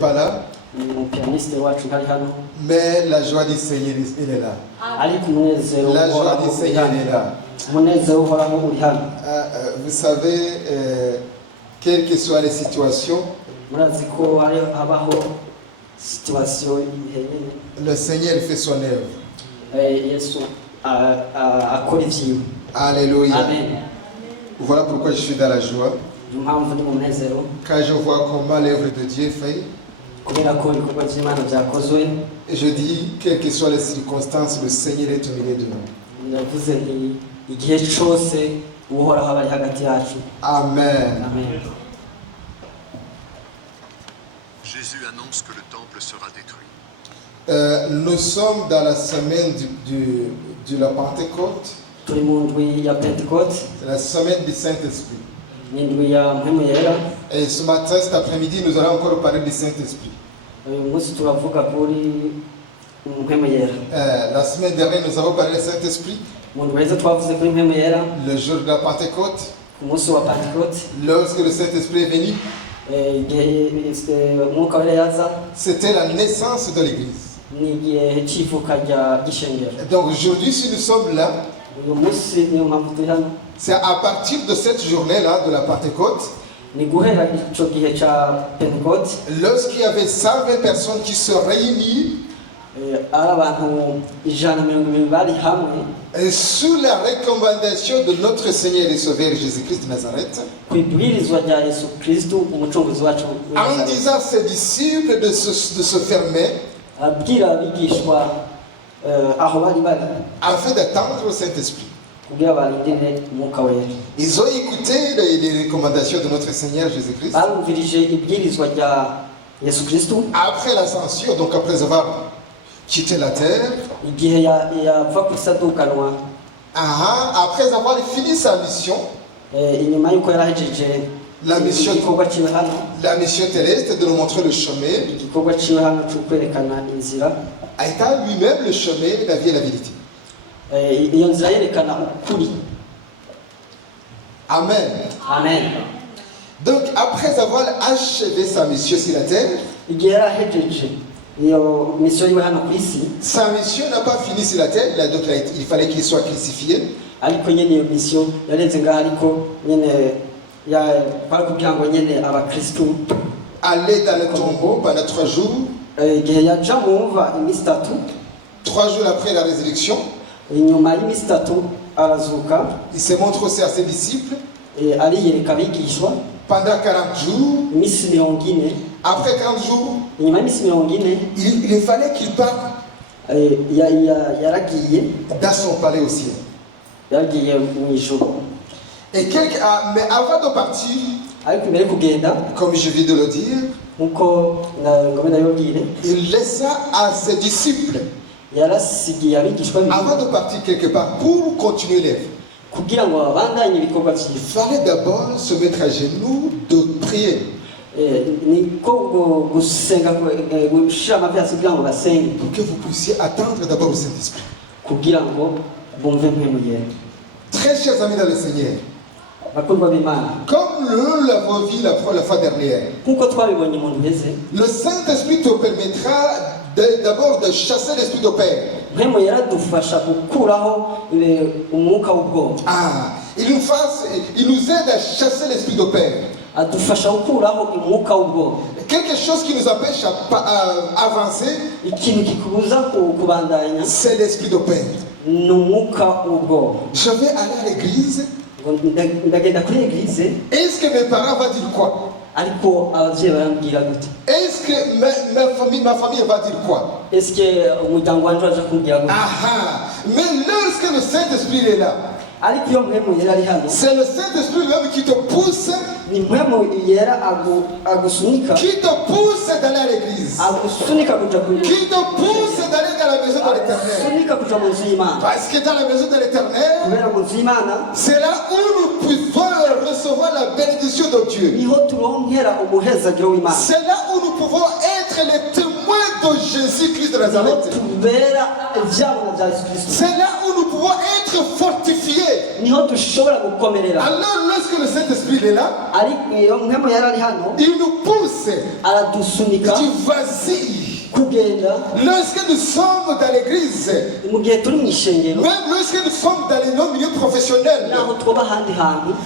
Pas là, mais la joie du Seigneur, elle est là. La joie du Seigneur est là. Vous savez, quelles que soient les situations, le Seigneur fait son œuvre. Alléluia. Voilà pourquoi je suis dans la joie. Quand je vois comment l'œuvre de Dieu fait, et je dis, quelles que soient les circonstances, le Seigneur est au milieu de nous. Amen. Jésus annonce que le temple sera détruit. Nous sommes dans la semaine de la Pentecôte, la semaine du Saint-Esprit. Et ce matin, cet après-midi, nous allons encore parler du Saint-Esprit. La semaine dernière, nous avons parlé du Saint-Esprit. Le jour de la Pentecôte, lorsque le Saint-Esprit est venu, c'était la naissance de l'Église. Donc aujourd'hui, si nous sommes là, c'est à partir de cette journée-là de la Pentecôte, lorsqu'il y avait 120 personnes qui se réunissent et sous la recommandation de notre Seigneur et Sauveur Jésus-Christ de Nazareth, en disant à ses disciples de se fermer afin d'attendre le Saint-Esprit. Ils ont écouté les recommandations de notre Seigneur Jésus-Christ. Après l'ascension, donc après avoir quitté la terre, après avoir fini sa mission, la mission terrestre de nous montrer le chemin, a été lui-même le chemin, la vie et la vérité. Amen. Amen. Donc après avoir achevé sa mission sur la terre, sa mission n'a pas fini sur la terre, il fallait qu'il soit crucifié. Aller dans le tombeau pendant 3 jours. 3 jours après la résurrection, il se montre aussi à ses disciples pendant 40 jours. Après 40 jours, il fallait qu'il parte dans son palais au ciel. Mais avant de partir, comme je viens de le dire, il laissa à ses disciples, avant de partir quelque part pour continuer l'œuvre, il fallait d'abord se mettre à genoux, de prier. Pour que vous puissiez attendre d'abord le Saint-Esprit. Très chers amis dans le Seigneur, comme nous l'avons vu la fois dernière, le Saint-Esprit te permettra d'abord de chasser l'esprit de peur. Il nous aide à chasser l'esprit de peur. Quelque chose qui nous empêche à avancer, c'est l'esprit de peur. Je vais aller à l'église. Est-ce que mes parents vont dire quoi? Est-ce que ma famille va dire quoi? Mais lorsque le Saint-Esprit est là, c'est le Saint-Esprit même qui te pousse, d'aller à l'église, qui te pousse d'aller dans la maison de l'Éternel. Parce que dans la maison de l'Éternel, c'est là où nous pouvons recevoir la bénédiction de Dieu. C'est là où nous pouvons être les témoins de Jésus-Christ de Nazareth. C'est là où nous pouvons être fortifiés. Alors lorsque le Saint-Esprit est là, il nous pousse. Il dit vas-y. Lorsque nous sommes dans l'église, même lorsque nous sommes dans nos milieux professionnels,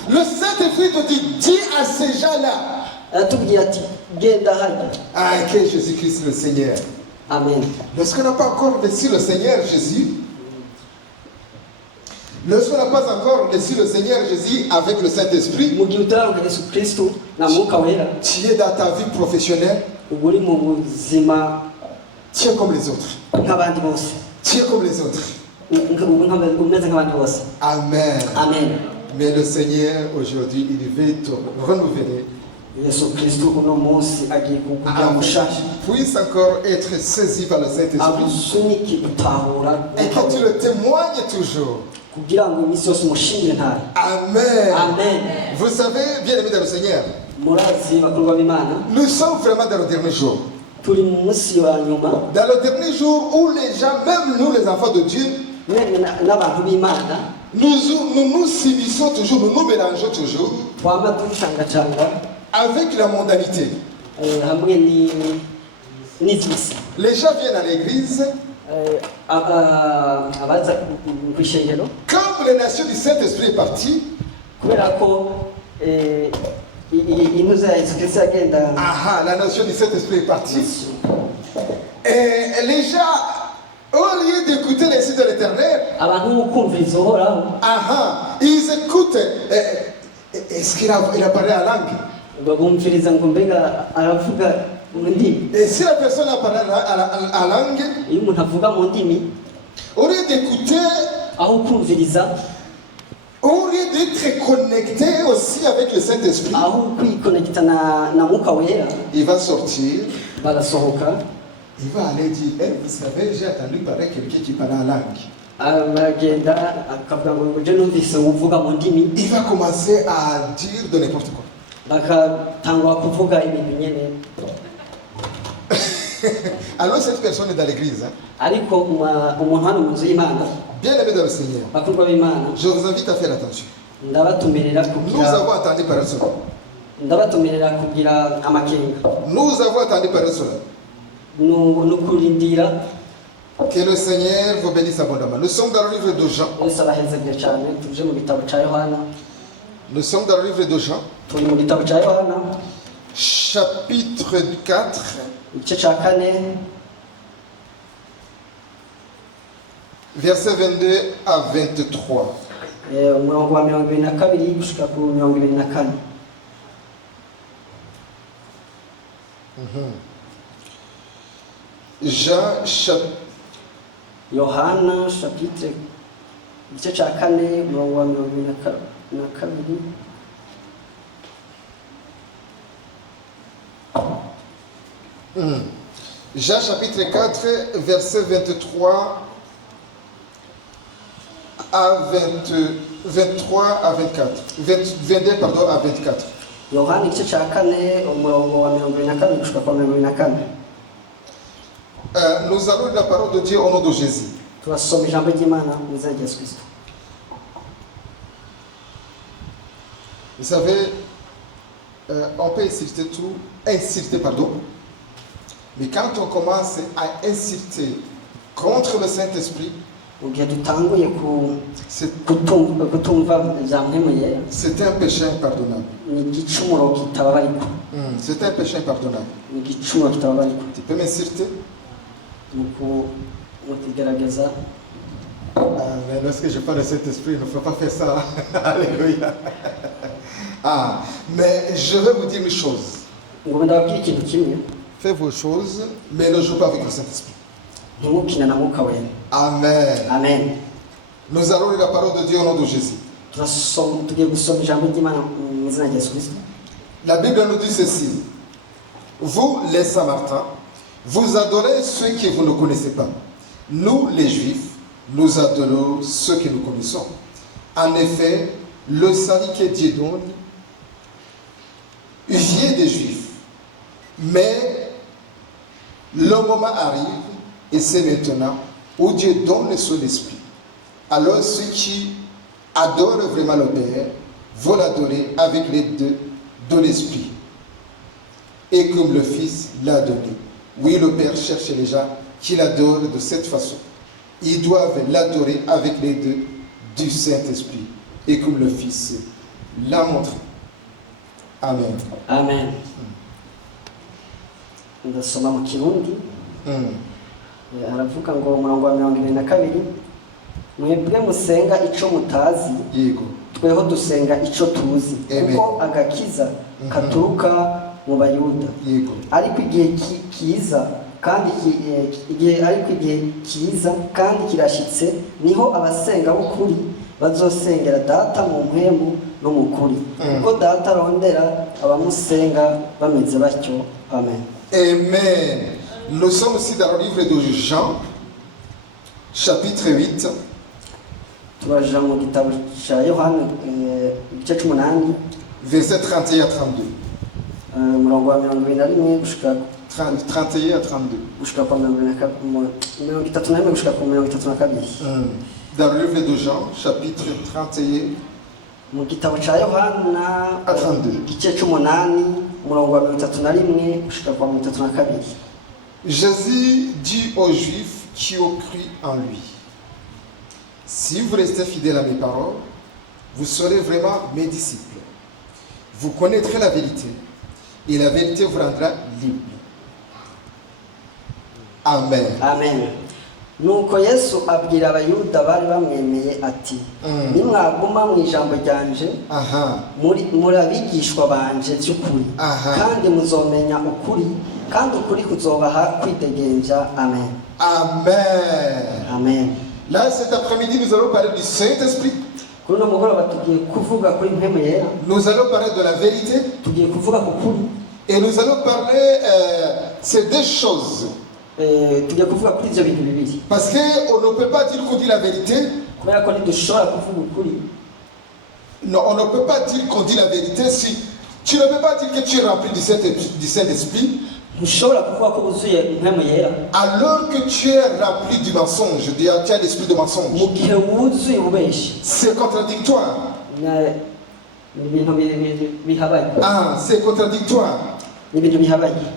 le Saint-Esprit te dit, dis à ces gens-là que Jésus-Christ le Seigneur. Amen. Lorsqu'on n'a pas encore reçu le Seigneur Jésus, lorsqu'on n'a pas encore reçu le Seigneur Jésus avec le Saint-Esprit, tu es dans ta vie professionnelle, tu es comme les autres. Tu es comme les autres. Amen. Amen. Mais le Seigneur aujourd'hui, il veut te renouveler. Puisse encore être saisi par le Saint-Esprit et que tu le témoignes toujours. Amen. Amen. Vous savez, bien aimé dans le Seigneur, nous sommes vraiment dans le dernier jour. Dans le dernier jour où les gens, même nous les enfants de Dieu, nous subissons toujours, nous nous mélangeons toujours avec la mondanité. Les gens viennent à l'église comme les nations du Saint-Esprit est partie. La notion du Saint-Esprit est partie. Et les gens, au lieu d'écouter les signes de l'Éternel, ils écoutent. Est-ce qu'il a parlé en langue? Et si la personne a parlé en langue, au lieu d'écouter, au lieu d'être connecté aussi avec le Saint-Esprit, il va sortir, il va aller dire, vous savez, j'ai entendu parler quelqu'un qui parle en langue. Il va commencer à dire de n'importe quoi. Alors cette personne est dans l'église. Bien aimé dans le Seigneur, je vous invite à faire attention. Nous avons entendu parler cela. Nous avons entendu parler cela. Que le Seigneur vous bénisse abondamment. Nous sommes dans le livre de Jean. Nous sommes dans le livre de Jean. Chapitre 4. Verset 22 à 23. Jean chapitre. Yohana chapitre igice cya kane umurongo wa 22. Jean chapitre 4 verset 23 à 23 à 24. 22 pardon à 24. Yohana igice cya kane umurongo wa 22 gushika kwa 24. Nous allons lire la parole de Dieu au nom de Jésus. Turasoma ijambo ry'Imana mu izina rya Yesu Kristo. Vous savez, on peut insulter mais quand on commence à insulter contre le Saint-Esprit, c'est un péché impardonnable. C'est un péché impardonnable. Tu peux m'insulter? Mais lorsque je parle de cet esprit, il ne faut pas faire ça. Alléluia. Mais je vais vous dire une chose. Faites vos choses, mais ne jouez pas avec le Saint-Esprit. Amen. Amen. Nous allons lire la parole de Dieu au nom de Jésus. La Bible nous dit ceci. Vous, les Samaritains, vous adorez ceux que vous ne connaissez pas. Nous, les Juifs, nous adorons ceux que nous connaissons. En effet, le salut que Dieu donne vient des Juifs. Mais le moment arrive Et c'est maintenant où Dieu donne son esprit. Alors ceux qui adorent vraiment le Père vont l'adorer avec les deux de l'esprit. Et comme le Fils l'a donné. Oui, le Père cherche les gens qui l'adorent de cette façon. Ils doivent l'adorer avec les deux du Saint-Esprit. Et comme le Fils l'a montré. Amen. Amen. Ndasoma mu Kirundi. Aravuga ngo umurongo wa 22, mwebwe musenga ico mutazi, yego tweho dusenga ico tuzi, kuko agakiza katuruka mu Bayuda. Yego. Ariko igihe kiza kandi igihe kiza kandi kirashitse, niho abasenga b'ukuri bazosengera Data mu mpemu no mu kuri, kuko Data arondera abamusenga bameze batyo. Amen. Amen. Nous sommes aussi dans le livre de Jean, chapitre 8. Verset 31 à 32. 31 à 32. Dans le livre de Jean, chapitre 31 à 32. Jésus dit aux Juifs qui ont cru en lui: si vous restez fidèles à mes paroles, vous serez vraiment mes disciples. Vous connaîtrez la vérité, et la vérité vous rendra libre. Amen. Amen. Nuko Yesu abwira abayuda bari bamwemeye ati: nimwaguma mu ijambo ryanje, muri abigishwa banje by'ukuri, kandi muzomenya ukuri, kandi ukuri kuzobaha kwidegenja. Amen. Amen. Amen. Là, cet après-midi, nous allons parler du Saint-Esprit. Nous allons parler de la vérité. Et nous allons parler ces deux choses. Parce qu'on ne peut pas dire qu'on dit la vérité. Non, on ne peut pas dire qu'on dit la vérité si tu ne peux pas dire que tu es rempli du Saint-Esprit. Alors que tu es rempli du mensonge, tu as l'esprit de mensonge. C'est contradictoire. C'est contradictoire.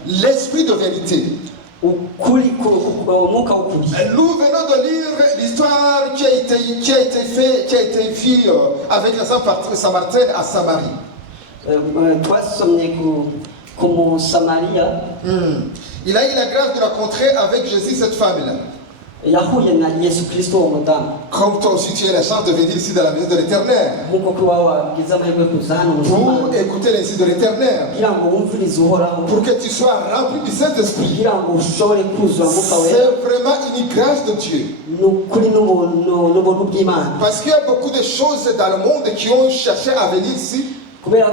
L'esprit de vérité. Nous venons de lire l'histoire qui a été faite avec la Samaritaine à Samarie. Il a eu la grâce de rencontrer avec Jésus cette femme-là. Comme toi aussi tu as la chance de venir ici dans la maison de l'Éternel pour écouter les de l'Éternel, pour que tu sois rempli du Saint-Esprit. C'est vraiment une grâce de Dieu. Parce qu'il y a beaucoup de choses dans le monde qui ont cherché à venir ici, mais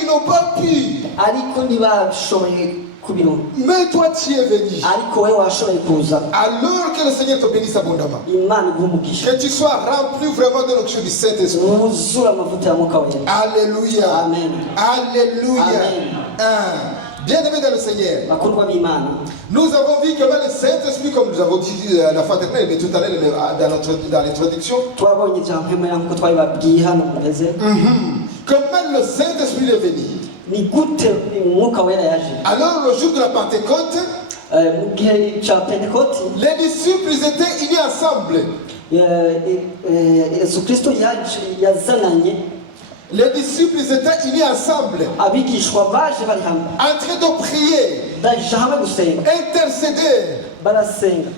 ils n'ont pas pu. Mais toi tu es venu. Alors que le Seigneur te bénisse abondamment. Que tu sois rempli vraiment de l'onction du Saint-Esprit. Alléluia. Amen. Alléluia. Bien-aimés dans le Seigneur, nous avons vu que le Saint-Esprit, comme nous avons dit la fois dernière, mais tout à l'heure dans l'introduction, comment le Saint-Esprit est venu. Alors le jour de la Pentecôte, les disciples étaient unis ensemble. Les disciples étaient unis ensemble, en train de prier,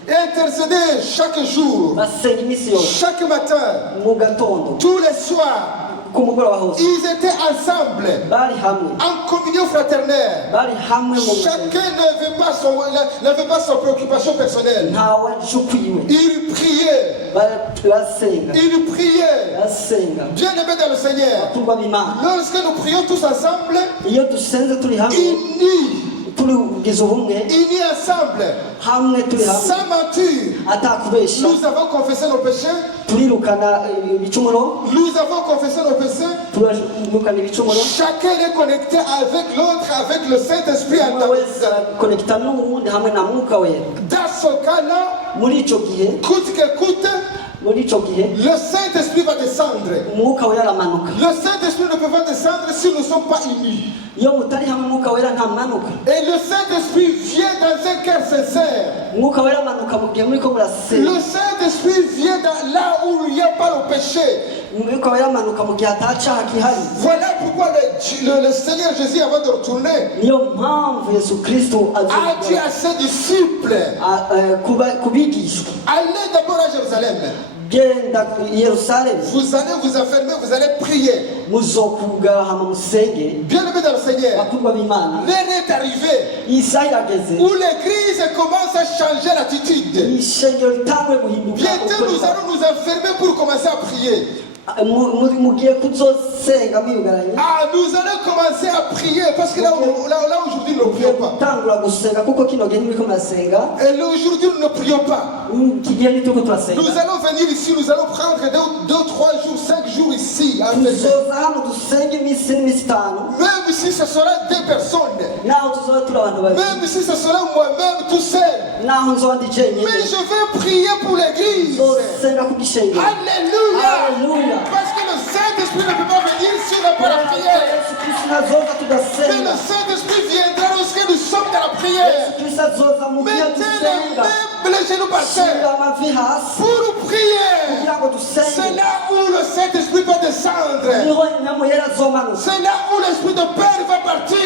intercéder chaque jour, chaque matin, tous les soirs. Ils étaient ensemble, en communion fraternelle. Chacun n'avait pas son préoccupation personnelle. Ils priaient. Bien-aimés dans le Seigneur, lorsque nous prions tous ensemble, unis, unis ensemble, sans mentir. Nous avons confessé nos péchés. Nous avons confessé nos péchés. Chacun est connecté avec l'autre, avec le Saint-Esprit. Dans ce cas-là, coûte que coûte, le Saint-Esprit va descendre. Le Saint-Esprit ne peut pas descendre si nous ne sommes pas unis. Et le Saint-Esprit vient dans un cœur sincère. Le Saint-Esprit vient là où il n'y a pas le péché. Voilà pourquoi le Seigneur Jésus, avant de retourner, a dit à ses disciples, allez d'abord à Jérusalem. Vous allez vous enfermer, vous allez prier. Bien aimé dans le Seigneur, l'heure est arrivée où l'église commence à changer l'attitude. Bientôt nous allons nous enfermer pour commencer à prier. Nous allons commencer à prier parce que là aujourd'hui nous ne prions pas. Et là aujourd'hui nous ne prions pas. Nous allons venir ici, nous allons prendre 2, 3 jours, 5 jours ici. Même si ce sera 2 personnes. Même si ce sera moi-même tout seul. Mais je vais prier pour l'église. Alléluia. Parce que le Saint-Esprit ne peut pas venir si on n'a pas la prière. Mais le Saint-Esprit viendra lorsque nous sommes dans la prière. Mettez les genoux par terre pour prier. C'est là où le Saint-Esprit va descendre. C'est là où l'esprit de Père va partir.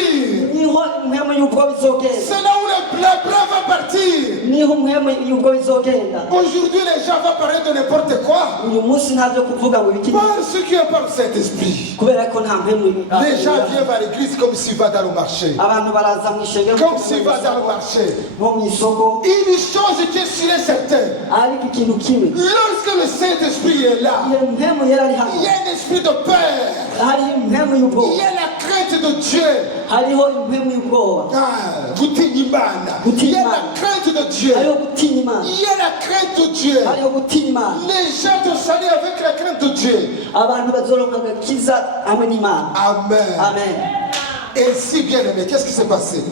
C'est là où la bras va partir. Aujourd'hui les gens vont parler de n'importe quoi. Parce qu'il n'y a pas le Saint-Esprit. Les gens viennent à l'église comme s'ils vont dans le marché. Comme s'ils vont dans le marché. Une chose qui est sûre et certaine. Lorsque le Saint-Esprit est là, il y a un esprit de peur. Il y a la crainte de Dieu. Il y a la crainte de Dieu. Il y a la crainte de Dieu. Les gens te saluent avec la crainte de Dieu. Amen. Et si bien aimé, qu'est-ce qui s'est passé?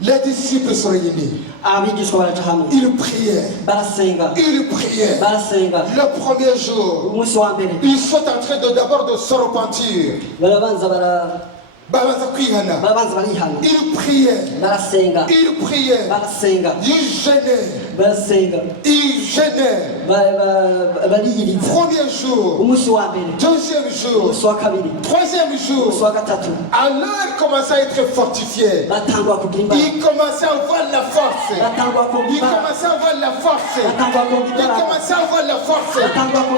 Les disciples sont réunis. Ils priaient. Ils priaient. Le premier jour, ils sont en train d'abord de se repentir. Il priait. Il priait. Il jeûnait. Il jeûnait. Premier jour. Deuxième jour. Troisième jour. Alors il commençait à être fortifié. Il commençait à avoir la force. Il commençait à avoir la force. Il commençait à avoir la force.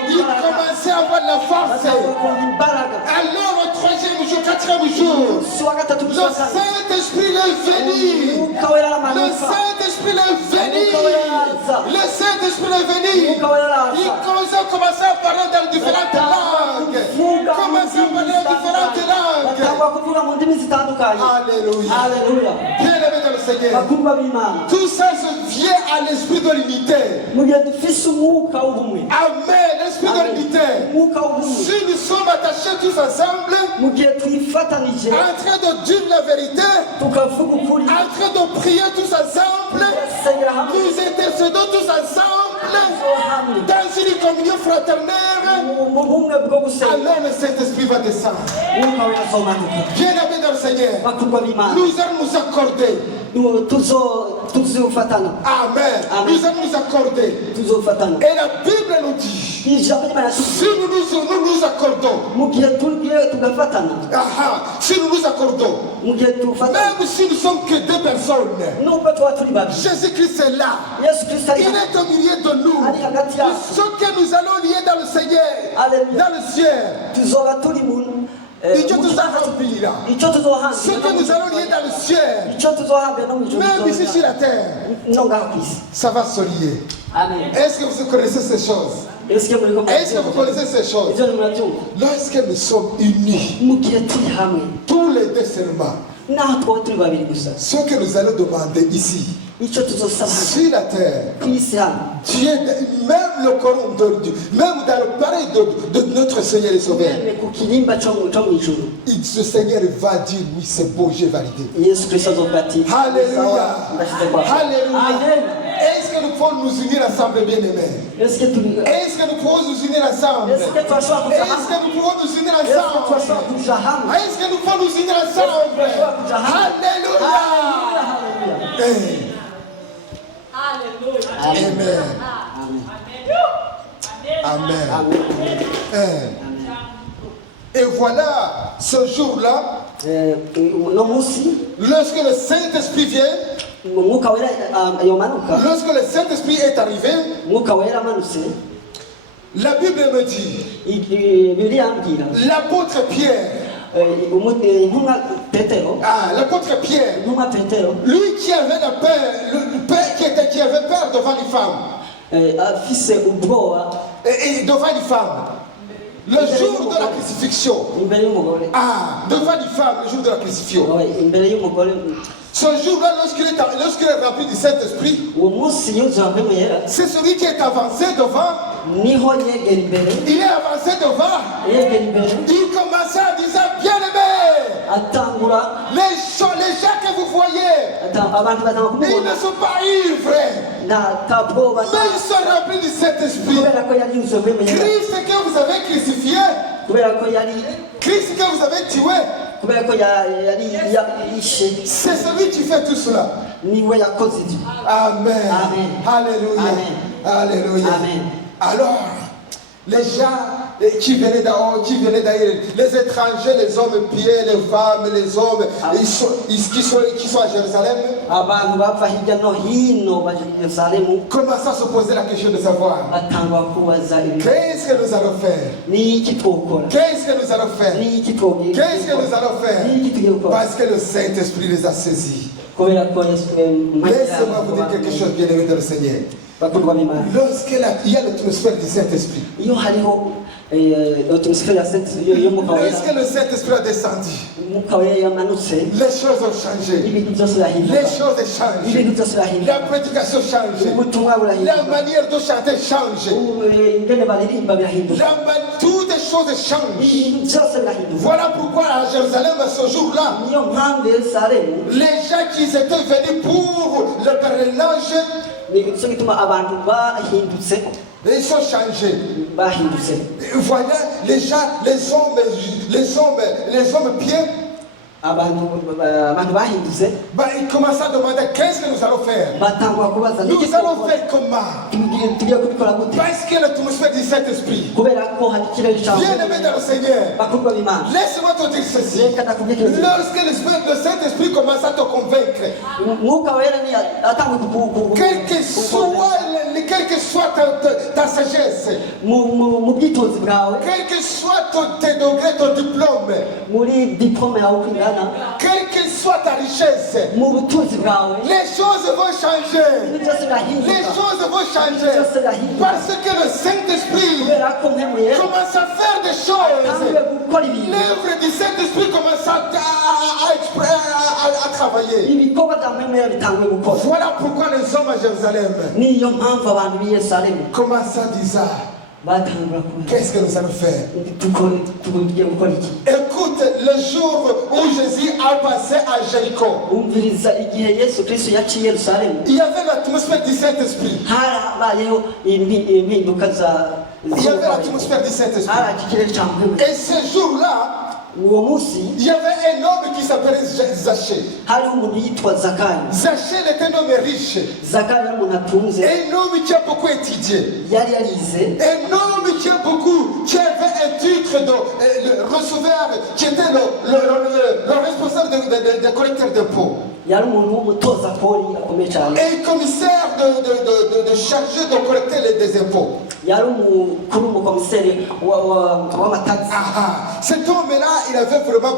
Il commençait à avoir la force. Alors au troisième jour, quatrième jour, le Saint-Esprit est venu. Le Saint-Esprit est venu. Le Saint-Esprit est venu. Il commençait à parler dans différentes langues. Commençait à parler dans différentes langues. Alléluia. Bien aimé dans le Seigneur. Tout ça se vient à l'esprit de l'unité. Amen. L'esprit de l'unité. Si nous sommes attachés tous ensemble, en train de dire la vérité, en train de prier tous ensemble, nous intercédons tous ensemble dans une communion fraternelle, alors le Saint-Esprit va descendre. Bien aimé dans le Seigneur, nous allons nous accorder. Amen. Nous allons nous accorder. Et la Bible nous dit, si nous nous accordons, si nous nous accordons, même si nous sommes que 2 personnes, Jésus-Christ est là. Il est au milieu de nous. Ce que nous allons lier dans le Seigneur, dans le ciel, ce que nous allons lier dans le ciel, même ici sur la terre, ça va se lier. Est-ce que vous connaissez ces choses? Est-ce que vous connaissez ces choses? Lorsque nous sommes unis, tous les deux seulement, Ce que nous allons demander ici, sur la terre, tu es même le corps de Dieu, même dans le pareil de notre Seigneur et Sauveur. Ce Seigneur va dire oui, c'est beau, j'ai validé. Alléluia. Alléluia. Est-ce que nous pouvons nous unir ensemble, bien-aimés? Est-ce que nous pouvons nous unir ensemble? Est-ce que nous pouvons nous unir ensemble? Est-ce que nous pouvons nous unir ensemble? Alléluia. Amen. Amen. Amen. Et voilà, ce jour-là, lorsque le Saint-Esprit vient, lorsque le Saint-Esprit est arrivé, la Bible me dit, l'apôtre Pierre, l'apôtre Pierre, lui qui avait la peur, le père qui avait peur devant les femmes, et devant les femmes, le jour de la crucifixion, devant les femmes, le jour de la crucifixion, ce jour-là, lorsqu'il est rempli du Saint-Esprit, c'est celui qui est avancé devant. Il est avancé devant. Il commençait à dire, bien-aimés, les gens que vous voyez, ils ne sont pas ivres, mais ils sont remplis du Saint-Esprit. Christ que vous avez crucifié, Christ que vous avez tué, c'est celui qui fait tout cela. Amen. Alléluia. Alléluia. Alors, les gens qui venaient d'ailleurs, les étrangers, les hommes pieds, les femmes, les hommes qui sont à Jérusalem, commencent à se poser la question de savoir qu'est-ce que nous allons faire? Qu'est-ce que nous allons faire? Qu'est-ce que nous allons faire? Parce que le Saint-Esprit les a saisis. Laissez-moi vous dire quelque chose, bien-aimé dans le Seigneur. Lorsqu'il y a l'atmosphère du Saint-Esprit, lorsque le Saint-Esprit a descendu, les choses ont changé. Les choses changent. La prédication change. La manière de chanter change. Toutes les choses changent. Voilà pourquoi à Jérusalem, à ce jour-là, les gens qui étaient venus pour le pèlerinage, ils sont changés. Voilà les gens, les hommes pieds. Ils commencent à demander qu'est-ce que nous allons faire. Nous allons faire comment? Parce que l'atmosphère du Saint-Esprit. Bien-aimé dans le Seigneur, laisse-moi te dire ceci. Lorsque le Saint-Esprit commence à te convaincre, quelle que soit ta sagesse, quel que soit tes degrés, ton diplôme, quelle que soit ta richesse, les choses vont changer. Les choses vont changer. Parce que le Saint-Esprit commence à faire des choses. L'œuvre du Saint-Esprit commence à travailler. Voilà pourquoi les hommes à Jérusalem commencent à dire ça. Qu'est-ce que nous allons faire? Écoute, le jour où Jésus a passé à Jéricho, il y avait l'atmosphère du Saint-Esprit. Il y avait l'atmosphère du Saint-Esprit. Et ce jour-là, il y avait un homme qui s'appelait Zachée. Zachée était un homme riche. Un homme qui a beaucoup étudié. Un homme qui avait un titre de receveur, qui était le responsable des collecteurs d'impôts. Et commissaire de chargé de collecter les impôts. Cet homme-là, il avait vraiment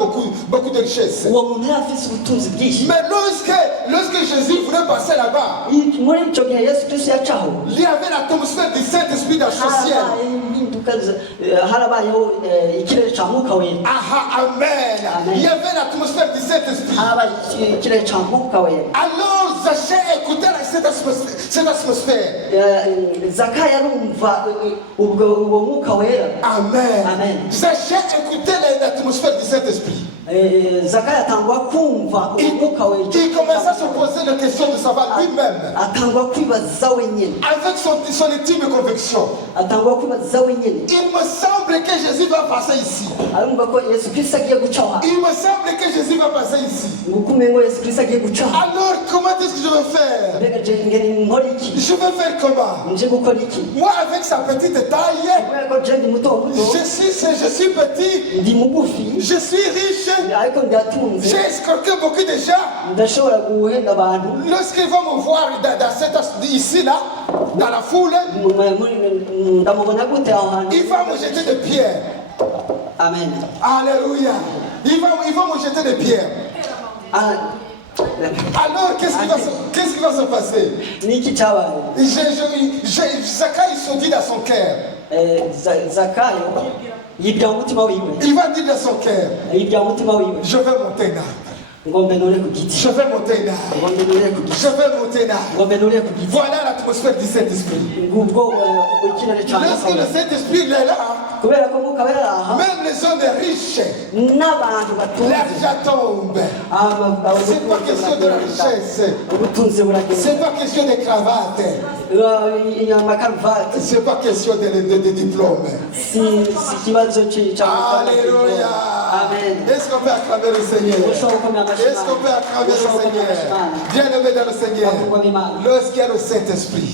beaucoup de richesses. Mais lorsque Jésus voulait passer là-bas, il y avait l'atmosphère du Saint-Esprit dans le ciel. Aha, amen. Il y avait l'atmosphère du Saint-Esprit. Alors Zachée écoutait cette atmosphère. Amen. Zachée écoutait l'atmosphère du Saint-Esprit. Il commença à se poser la question de savoir lui-même avec son intime conviction. Il me semble que Jésus va passer ici. Il me semble que Jésus va passer ici. Alors comment est-ce que je vais faire? Je vais faire comment? Moi avec sa petite taille, je suis petit, je suis riche. J'ai escroqué beaucoup de gens. Lorsqu'ils vont me voir ici, là, dans la foule, il va me jeter des pierres. Amen. Alléluia. Il va me jeter des pierres. Alors, qu'est-ce qui va se passer? Zachaï se dit dans son cœur. Il va dire dans son cœur, je vais monter là. Je vais monter là. Je vais monter là. Voilà l'atmosphère du Saint-Esprit. Lorsque le Saint-Esprit est là, même les hommes riches, l'argent tombe. C'est pas question de la richesse. C'est pas question de cravate. C'est pas question de diplôme. Alléluia. Est-ce qu'on peut acclamer le Seigneur? Est-ce qu'on peut acclamer le Seigneur? Bien-aimé dans le Seigneur, lorsqu'il y a le Saint-Esprit,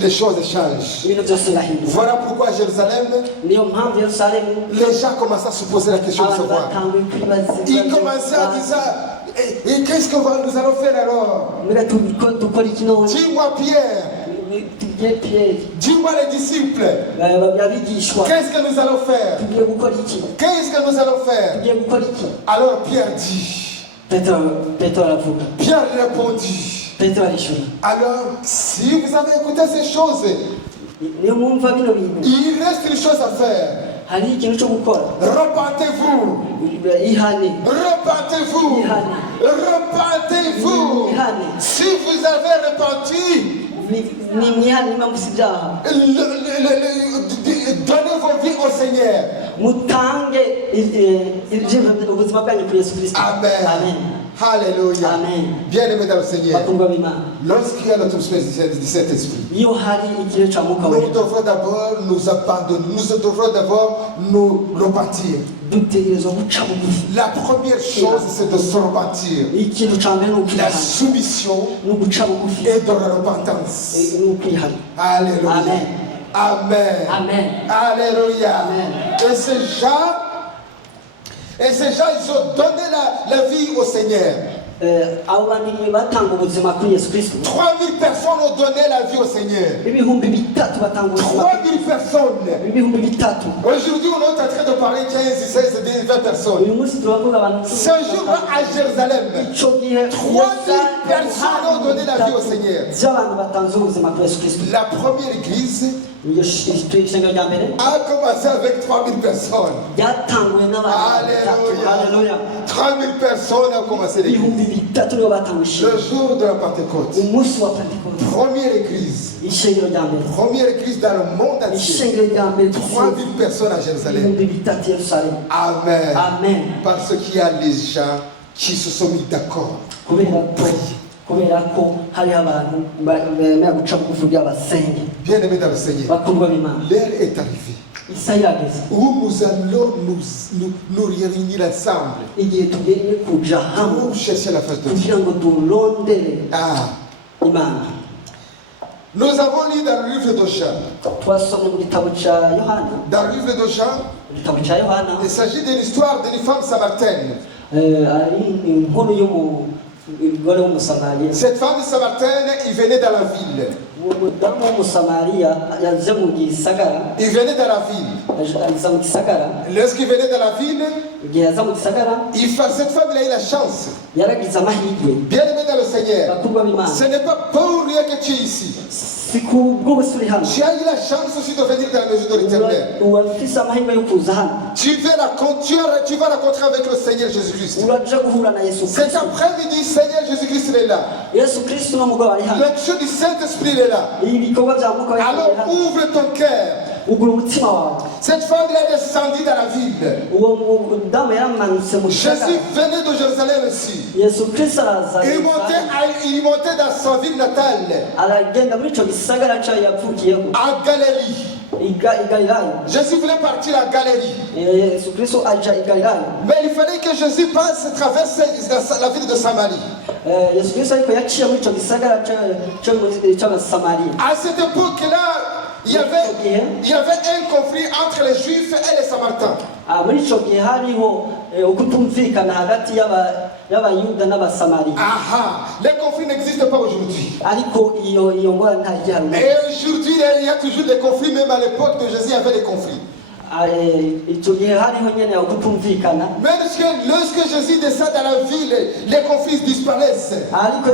les choses changent. Voilà pourquoi à Jérusalem, les gens commençaient à se poser la question de savoir. Ils commençaient à dire, et qu'est-ce que nous allons faire alors? Dis-moi Pierre. Dis-moi les disciples. Qu'est-ce que nous allons faire? Qu'est-ce que nous allons faire? Alors Pierre dit. Pierre répondit. Alors, si vous avez écouté ces choses, il reste une chose à faire. Repentez-vous. Repentez-vous. Repentez-vous. Si vous avez repenti, donnez vos vies au Seigneur. Amen. Alléluia. Bien-aimé dans le Seigneur, lorsqu'il y a l'atmosphère du Saint-Esprit, nous devrons d'abord nous abandonner, nous devrons d'abord nous repentir. La première chose, c'est de se repentir. La soumission et de la repentance. Alléluia. Amen. Alléluia. Et ces gens, ils ont donné la vie au Seigneur. 3000 personnes ont donné la vie au Seigneur. 3000 personnes. Aujourd'hui, on est en train de parler 15, 16, 20 personnes. Ce jour-là à Jérusalem, 3000 personnes ont donné la vie au Seigneur. La première église a commencé avec 3000 personnes. Alléluia. 3000 personnes ont commencé l'église. Le jour de la Pentecôte. Première église. Première église dans le monde entier. 3000 personnes à Jérusalem. Amen. Parce qu'il y a les gens qui se sont mis d'accord. Bien-aimé dans le Seigneur, l'heure est arrivée où nous allons nous réunir ensemble pour chercher la face de Dieu. Nous avons lu dans le livre de Jean. Dans le livre de Jean, il s'agit de l'histoire d'une femme samaritaine. Cette femme samaritaine, il venait dans la ville. Il venait dans la ville. Lorsqu'il venait dans la ville, cette femme a eu la chance. Bien aimé dans le Seigneur, ce n'est pas pour rien que tu es ici. Tu as eu la chance aussi de venir dans la maison de l'Éternel. Tu vas rencontrer avec le Seigneur Jésus-Christ. Cet après-midi, Seigneur Jésus-Christ est là. L'action du Saint-Esprit est là. Alors ouvre ton cœur. Cette femme est descendue dans la ville. Jésus venait de Jérusalem ici. Il montait dans sa ville natale. À Galilée. Jésus voulait partir à Galilée. Mais il fallait que Jésus passe à travers la ville de Samarie. À cette époque-là, il y avait un conflit entre les Juifs et les Samaritains. Les conflits n'existent pas aujourd'hui. Et aujourd'hui, il y a toujours des conflits, même à l'époque de Jésus, il y avait des conflits. Mais lorsque Jésus descend dans la ville, les conflits disparaissent. Alléluia.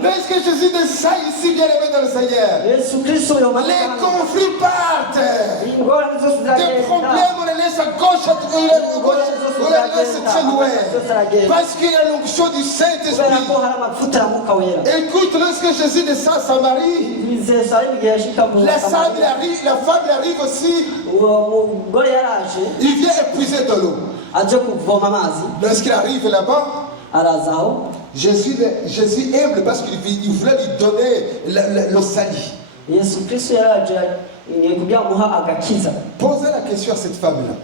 Lorsque Jésus descend ici, bien aimé dans le Seigneur, les conflits partent. Des problèmes, on les laisse à gauche, on les laisse très loin. Parce qu'il y a l'onction du Saint-Esprit. Écoute, lorsque Jésus descend à Samarie, la femme arrive aussi. Il vient épuiser de l'eau. Lorsqu'il arrive là-bas, Jésus aime parce qu'il voulait lui donner le salut. Posez la question à cette femme-là.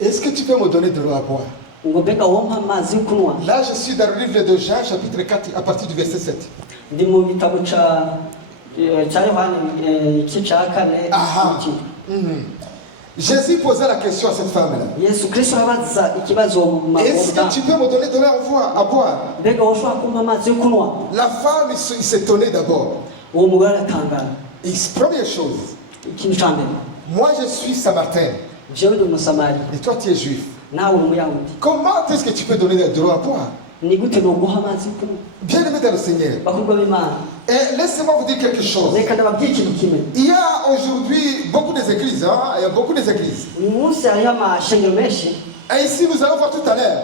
Est-ce que tu peux me donner de l'eau à boire? Là, je suis dans le livre de Jean, chapitre 4, à partir du verset 7. Jésus posait la question à cette femme-là. Est-ce que tu peux me donner de l'eau à boire? La femme s'étonnait d'abord. Première chose, moi je suis samaritain. Et toi tu es juif. Comment est-ce que tu peux donner de l'eau à boire? Bien aimé dans le Seigneur. Et laissez-moi vous dire quelque chose. Il y a aujourd'hui beaucoup d'églises. Il y a beaucoup d'églises. Et ici nous allons voir tout à l'heure.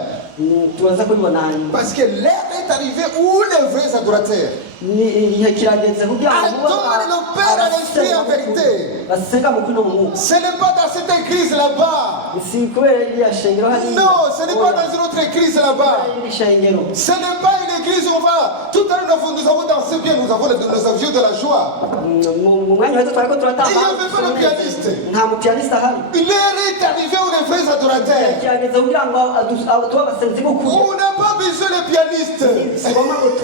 Parce que l'heure est arrivée où les vrais adorateurs adorent le Père à l'esprit en vérité. Ce n'est pas dans cette église là-bas. Non, ce n'est pas dans une autre église là-bas. Ce n'est pas une église où on va. Tout à l'heure nous avons dansé bien, nous avions de la joie. Il n'y avait pas de pianiste. L'heure est arrivée où les vrais adorateurs. On n'a pas besoin de pianiste.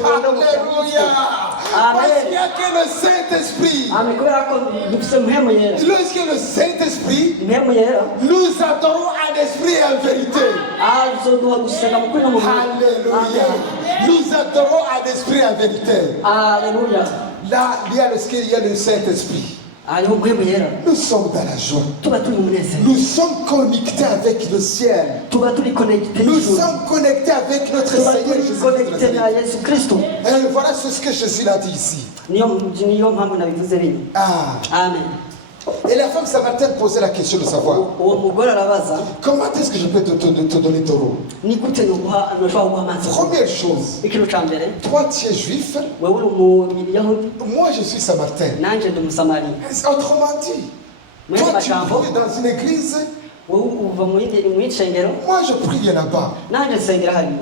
Alléluia. Parce qu'il n'y a que le Saint-Esprit. Lorsque le Saint-Esprit, nous adorons en esprit et en vérité. Alléluia. Nous adorons en esprit et en vérité. Alléluia. Là, il y a le Saint-Esprit. Nous sommes dans la joie. Nous sommes connectés avec le ciel. Nous sommes connectés avec notre Seigneur Jésus-Christ. Et voilà ce que Jésus a dit ici. Amen. Et la femme samaritaine posait la question de savoir comment est-ce que je peux te donner de l'eau. Première chose, toi tu es juif, moi je suis samaritain. Autrement dit, toi tu pries dans une église, moi je prie là-bas.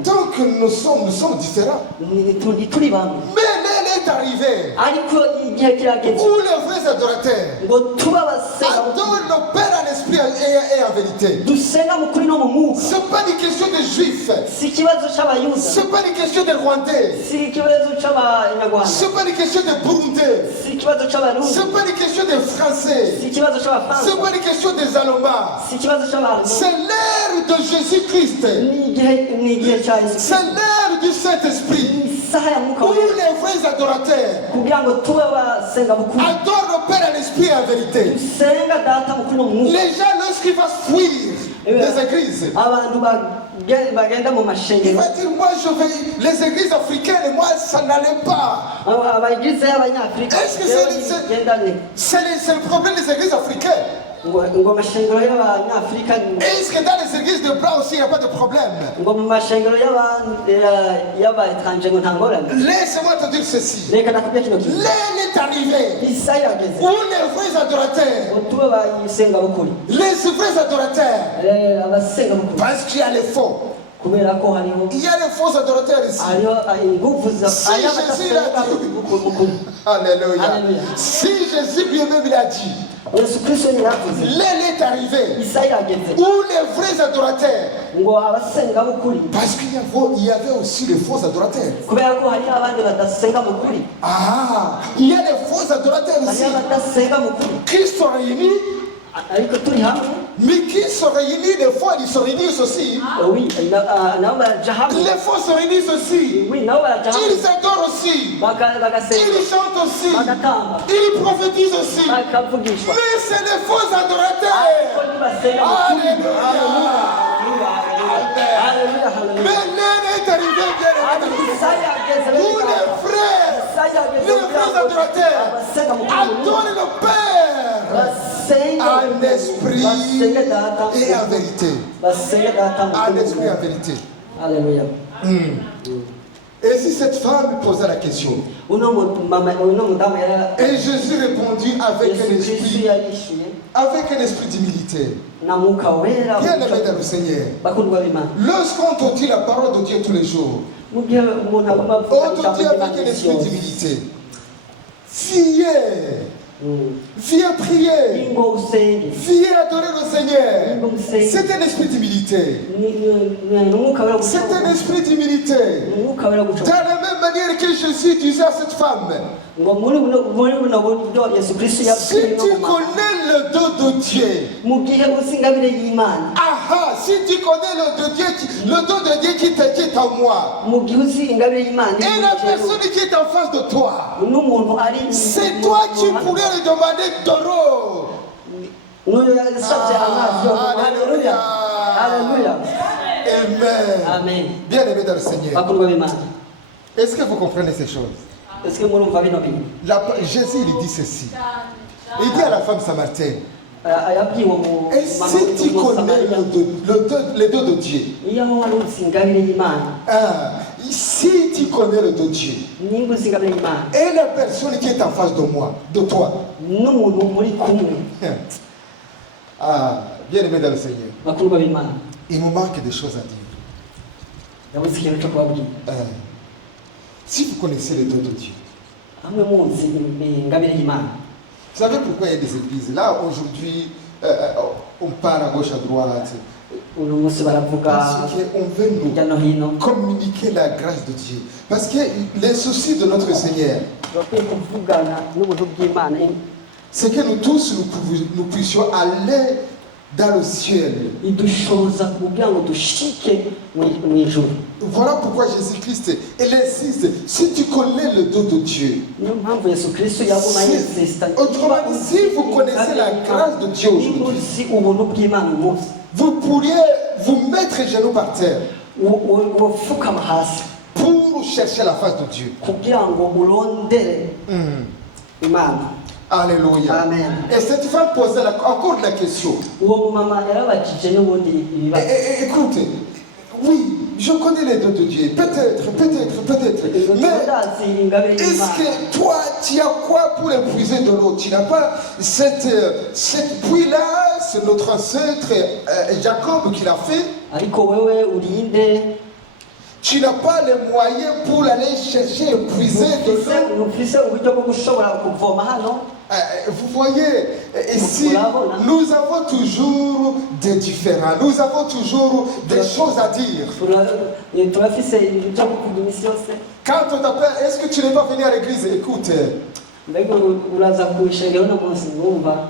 Donc nous sommes différents. Mais l'heure est arrivée où les vrais adorateurs adorent le Père en esprit et en vérité. Ce n'est pas une question de juifs. Ce n'est pas une question de Rwandais. Ce n'est pas une question de Burundais. Ce n'est pas une question de Français. Ce n'est pas une question des Allemands. C'est l'ère de Jésus-Christ. C'est l'ère du Saint-Esprit. Où les vrais adorateurs adorent le Père en esprit et en vérité. Les gens, lorsqu'ils vont fuir, des églises. Il va dire, moi je vais, les églises africaines, moi ça n'allait pas. Est-ce que c'est le problème des églises africaines? Est-ce que dans les églises de blanc aussi il n'y a pas de problème? Laisse-moi te dire ceci. L'heure est arrivée où les vrais adorateurs, parce qu'il y a les faux. Il y a les faux adorateurs ici. Si Jésus l'a dit, alléluia. Si Jésus lui-même l'a dit, l'heure est arrivée où les vrais adorateurs, parce qu'il y avait aussi les faux adorateurs. Ah, il y a les faux adorateurs ici qui sont réunis. Mais qui se réunissent des fois, ils se réunissent aussi. Oui, les fois se réunissent aussi. Ils adorent aussi. Ils chantent aussi. Ils prophétisent aussi. Mais c'est les faux adorateurs. Alléluia. Mais l'heure est arrivée, bien où les frères adorateurs adorent le Père en esprit et en vérité. En esprit et en vérité. Alléluia. Et si cette femme posait la question, et Jésus répondit avec un esprit d'humilité. Bien aimé dans le Seigneur, lorsqu'on te dit la parole de Dieu tous les jours, on te dit avec un esprit d'humilité, viens prier, viens adorer le Seigneur. C'est un esprit d'humilité. C'est un esprit d'humilité. De la même manière que Jésus disait à cette femme, si tu connais le dos de Dieu, si tu connais le dos de Dieu qui est en moi, et la personne qui est en face de toi, c'est toi qui pourrais lui demander d'oro. Alléluia. Amen. Bien aimé dans le Seigneur. Est-ce que vous comprenez ces choses? Jésus il dit ceci. Il dit à la femme samaritaine, et si tu connais le dos de Dieu, si tu connais le dos de Dieu, et la personne qui est en face de moi, de toi, bien aimé dans le Seigneur, il nous manque des choses à dire. Si vous connaissez le dos de Dieu, vous savez pourquoi il y a des églises? Là, aujourd'hui, on part à gauche, à droite. Parce qu'on veut nous communiquer la grâce de Dieu. Parce que les soucis de notre Seigneur, c'est que nous tous, nous puissions aller dans le ciel. Voilà pourquoi Jésus-Christ insiste. Si tu connais le dos de Dieu, autrement dit, si vous connaissez la grâce de Dieu aujourd'hui, vous pourriez vous mettre genoux par terre pour chercher la face de Dieu. Alléluia. Amen. Et cette femme posait encore la question. Écoutez, oui, je connais les dos de Dieu. Peut-être. Mais est-ce que toi, tu as quoi pour épuiser de l'eau? Tu n'as pas cette puits-là, c'est notre ancêtre Jacob qui l'a fait. Tu n'as pas les moyens pour aller chercher, épuiser de l'eau. Vous voyez, ici, nous avons toujours des différends, nous avons toujours des choses à dire. Quand on t'appelle, est-ce que tu n'es pas venu à l'église? Écoute.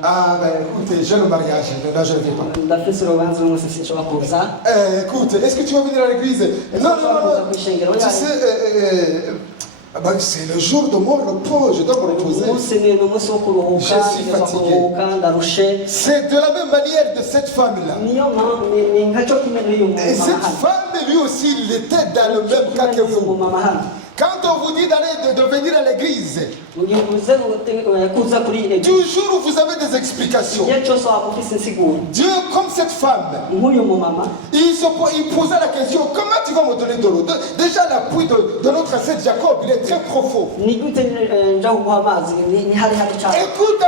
Ah, ben écoutez, j'ai le mariage, là je ne viens pas. Écoute, est-ce que tu vas venir à l'église? Non. Tu sais, C'est le jour de mon repos, je dois me reposer. Je suis fatigué. C'est de la même manière de cette femme-là. Et cette femme, lui aussi, il était dans le même cas que vous. Quand on vous dit d'aller de venir à l'église, toujours vous avez des explications. Dieu, comme cette femme, il posait la question, comment tu vas me donner de l'eau? Déjà l'appui de notre ancêtre Jacob, il est très profond. Écoute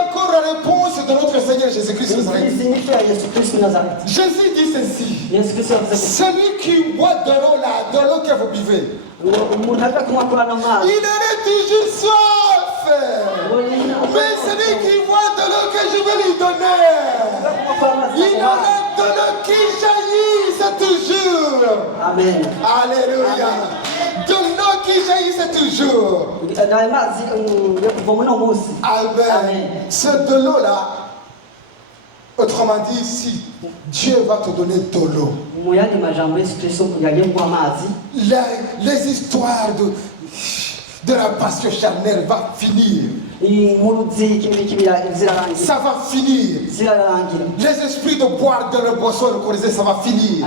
encore la réponse de notre Seigneur Jésus-Christ. Jésus dit ceci, celui qui boit de l'eau là, de l'eau que vous buvez, il aurait toujours soif. Mais celui qui boit de l'eau que je vais lui donner, il aura de l'eau qui jaillisse toujours. Amen. Alléluia. De l'eau qui jaillisse toujours. Amen. C'est de l'eau là. Autrement dit, si Dieu va te donner de l'eau, les histoires de la passion charnelle vont finir. Ça va finir. Les esprits de boire de la boisson alcoolisée, ça va finir.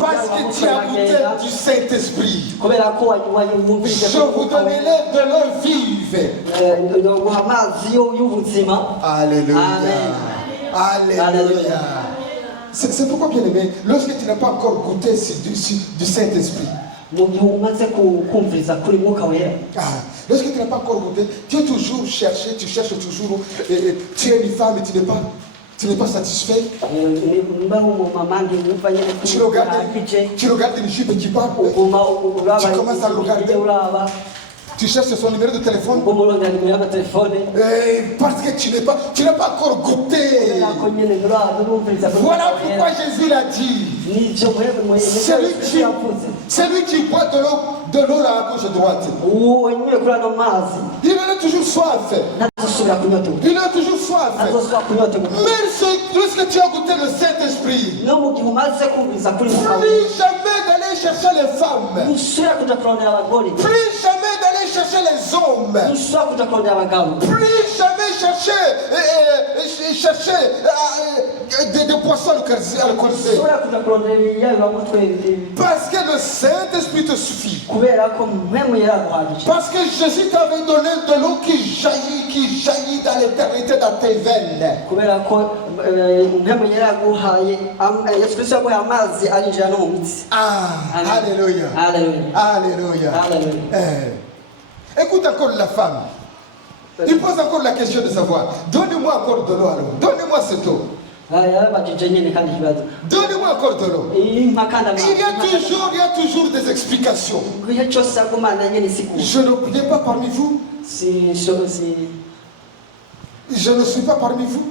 Parce que tu as goûté du Saint-Esprit. Je vous donnerai de l'eau vive. Alléluia. Alléluia. C'est pourquoi, bien aimé, lorsque tu n'as pas encore goûté du Saint-Esprit, lorsque tu n'as pas encore goûté, tu es toujours cherché, tu cherches toujours, tu es une femme et tu n'es pas satisfait. Tu regardes une jupe qui part, tu commences à regarder. Tu cherches son numéro de téléphone. Parce que tu n'as pas encore goûté. Voilà pourquoi Jésus l'a dit. Celui qui boit de l'eau là à gauche et droite, il en a toujours soif. Il a toujours soif. Mais lorsque tu as goûté le Saint-Esprit, plus jamais d'aller chercher les femmes, plus jamais d'aller chercher les hommes, plus jamais chercher des poissons alcoolisés. Parce que le Saint-Esprit te suffit. Parce que Jésus t'avait donné de l'eau qui jaillit dans l'éternité dans tes veines. Alléluia. Alléluia. Écoute encore la femme. Il pose encore la question de savoir, donnez-moi encore de l'eau alors. Donnez-moi cette eau. Donnez-moi encore de l'eau. Il y a toujours des explications. Je ne prie pas parmi vous. Je ne suis pas parmi vous.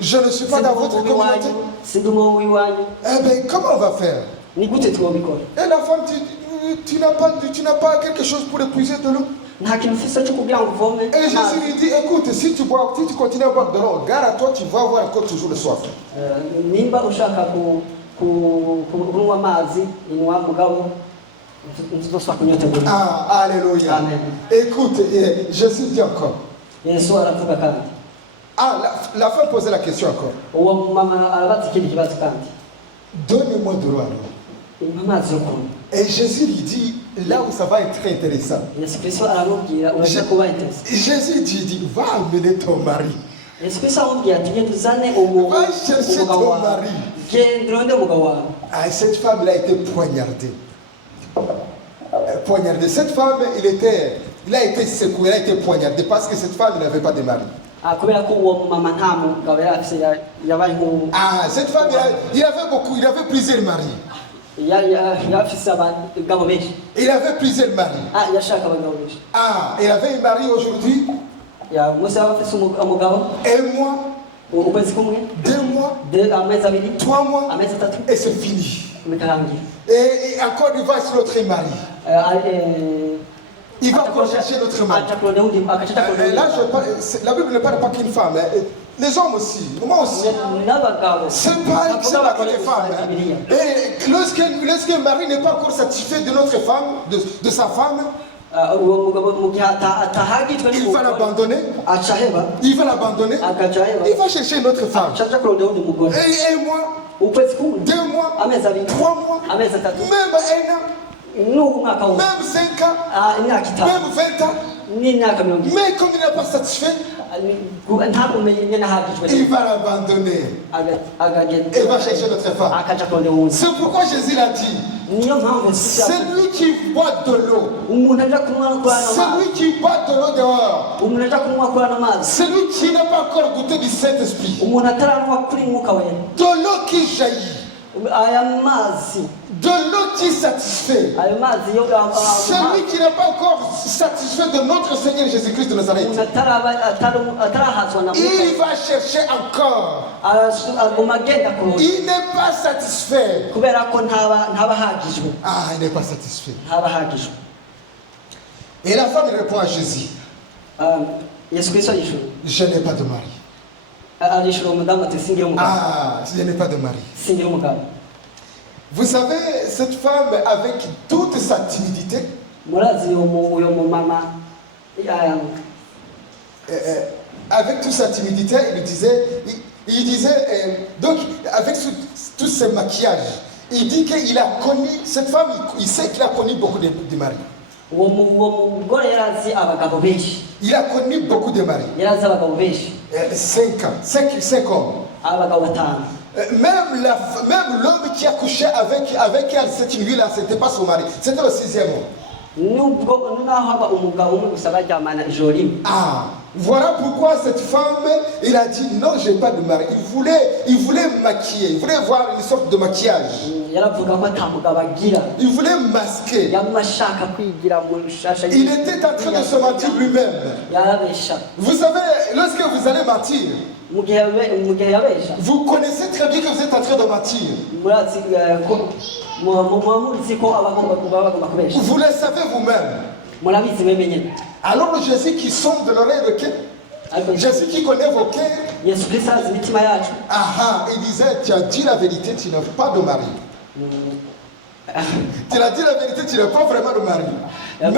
Je ne suis pas dans votre communauté. Eh bien, comment on va faire? Et la femme, tu n'as pas quelque chose pour épuiser de l'eau? Et Jésus lui dit, écoute, si tu continues à boire de l'eau, gare à toi, tu vas avoir encore toujours le soif. Alléluia. Écoute, Jésus dit encore. La femme posait la question encore. Donnez-moi de l'eau alors. Et Jésus lui dit, là où ça va être très intéressant. Jésus dit, va amener ton mari. Va chercher ton mari. Cette femme-là a été poignardée. Cette femme, il a été secoué, elle a été poignardée parce que cette femme n'avait pas de mari. Cette femme, il avait plusieurs maris. Il avait plusieurs maris. Il avait un mari aujourd'hui. Et moi, 2 mois, 3 mois, et c'est fini. Et encore il va sur l'autre mari. Il va encore chercher l'autre mari. Là, la Bible ne parle pas qu'une femme. Les hommes aussi, moi aussi. C'est pas que les femmes. Hein. Et lorsque Marie n'est pas encore satisfait de notre femme, de sa femme, il va l'abandonner. Il va l'abandonner. Il va chercher une autre femme. Et un mois, 2 mois, 3 mois, même 1 an, même 5 ans, même 20 ans. Mais comme il n'est pas satisfait, il va l'abandonner. Il va chercher notre femme. C'est pourquoi Jésus l'a dit. Celui qui boit de l'eau, celui qui boit de l'eau dehors, celui qui n'a pas encore goûté du Saint-Esprit, de l'eau qui jaillit, de l'eau qui satisfait, celui qui n'est pas encore satisfait de notre Seigneur Jésus-Christ de Nazareth, il va chercher encore. Il n'est pas satisfait. Ah, il n'est pas satisfait. Et la femme répond à Jésus, je n'ai pas de mari. Ah, je n'ai pas de mari. Vous savez, cette femme, avec toute sa timidité, avec toute sa timidité, il disait donc, avec tous ses maquillages, il dit qu'il a connu, cette femme, il sait qu'il a connu beaucoup de maris. Il a connu beaucoup de maris. 5 ans, 5 hommes. Même l'homme qui a couché avec elle cette nuit-là, ce n'était pas son mari, c'était le 6e homme. Ah, voilà pourquoi cette femme, il a dit non, je n'ai pas de mari. Il voulait maquiller, il voulait voir une sorte de maquillage. Il voulait masquer. Il était en train de se mentir lui-même. Vous savez, lorsque vous allez mentir, vous connaissez très bien que vous êtes en train de mentir. Vous le savez vous-même. Alors Jésus qui sonde de l'oreille de cœur, Jésus qui connaît vos cœurs, il disait, tu as dit la vérité, tu n'as pas de mari. Tu as dit la vérité, tu n'as pas vraiment de mari. Même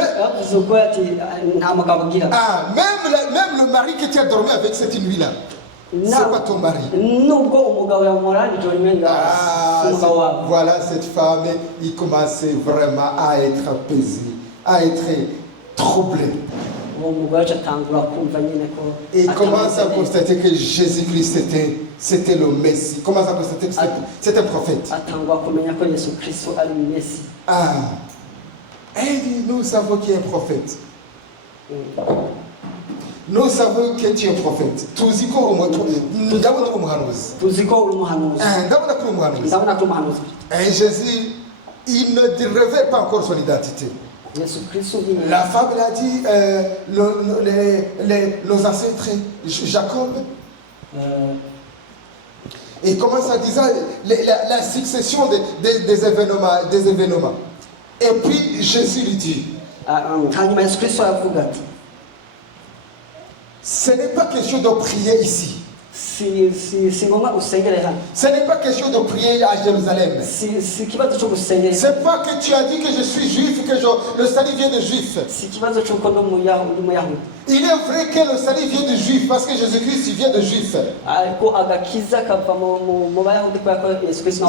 le mari que tu as dormi avec cette nuit-là, c'est pas ton mari. Voilà cette femme, il commençait vraiment à être apaisé, à être troublé. Et il commence à constater que Jésus-Christ c'était le Messie. Il commence à constater que c'était un prophète. Ah. Et il dit, nous savons qu'il est un prophète. Nous savons que tu es un prophète. Et Jésus, il ne révèle pas encore son identité. La femme a dit, nos ancêtres, Jacob, et commence à dire la succession des événements. Et puis Jésus lui dit, ce n'est pas question de prier ici. Ce n'est pas question de prier à Jérusalem. C'est pas que tu as dit que je suis juif, que le salut vient de juif. Il est vrai que le salut vient de juif parce que Jésus-Christ vient de juif.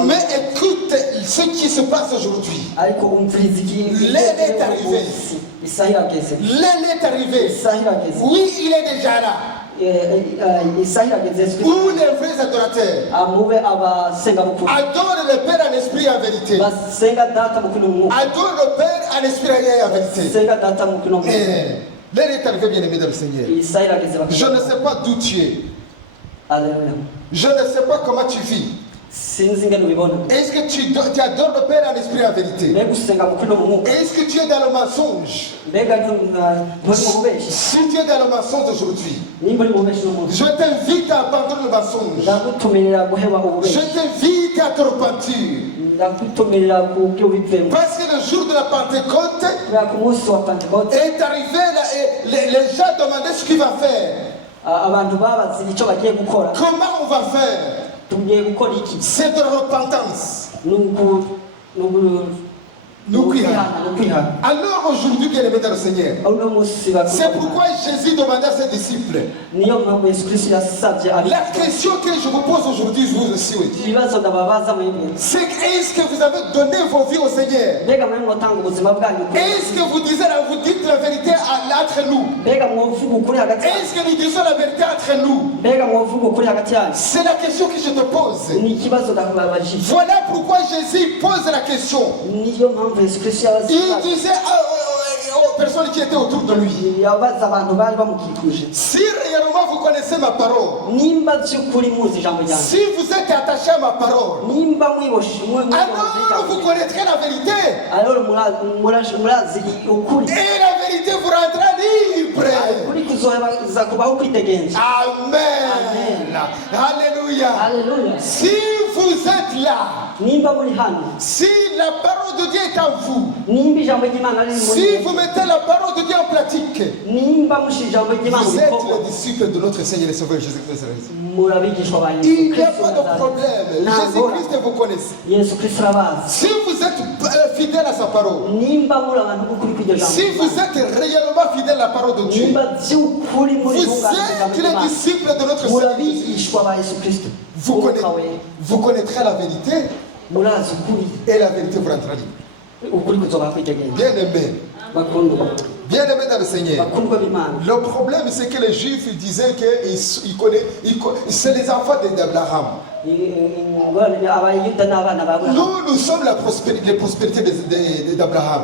Mais écoute ce qui se passe aujourd'hui. L'heure est arrivée. L'heure est arrivée. Oui, il est déjà là. Où les vrais adorateurs adorent le Père en esprit et en vérité. Adorent le Père en esprit et en vérité. L'heure est arrivée, bien-aimé dans le Seigneur. Je ne sais pas d'où tu es. Je ne sais pas comment tu vis. Est-ce que tu adores le Père en esprit et en vérité? Est-ce que tu es dans le mensonge? Si tu es dans le mensonge aujourd'hui, je t'invite à abandonner le mensonge. Je t'invite à te repentir. Parce que le jour de la Pentecôte est arrivé, les gens demandaient ce qu'il va faire. Comment on va faire? C'est de la repentance. Alors aujourd'hui, bien aimé dans le Seigneur, c'est pourquoi Jésus demandait à ses disciples. La question que je vous pose aujourd'hui, je vous aussi, c'est est-ce que vous avez donné vos vies au Seigneur? Est-ce que vous dites la vérité entre nous? Est-ce que nous disons la vérité entre nous? C'est la question que je te pose. Voilà pourquoi Jésus pose la question. Il disait aux personnes qui étaient autour de lui, si réellement vous connaissez ma parole, si vous êtes attaché à ma parole, alors vous connaîtrez la vérité. Et la vérité vous rendra libre. Amen. Alléluia. Si vous êtes là, si la parole de Dieu est en vous, si vous mettez la parole de Dieu en pratique, vous êtes les disciples de notre Seigneur et Sauveur Jésus-Christ. Il n'y a pas de problème. Jésus-Christ, vous connaissez. Si vous êtes fidèle à sa parole, si vous êtes réellement fidèle à la parole de Dieu, vous êtes les disciples de notre Seigneur Jésus-Christ. Vous connaîtrez la vérité et la vérité vous rendra libre. Bien aimé. Bien aimé dans le Seigneur. Le problème, c'est que les Juifs disaient que c'est les enfants d'Abraham. Nous sommes les prospérités d'Abraham.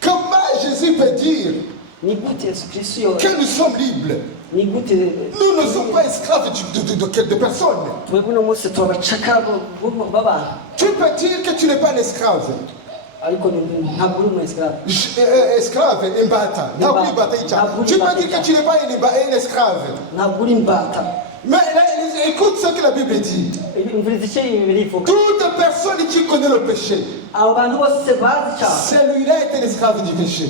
Comment Jésus peut dire que nous sommes libres? Nous ne sommes pas esclaves de personne. Tu peux dire que tu n'es pas un esclave. Esclave, imbata. Tu peux dire que tu n'es pas un esclave. Mais écoute ce que la Bible dit. Toute personne qui connaît le péché, celui-là est un esclave du péché.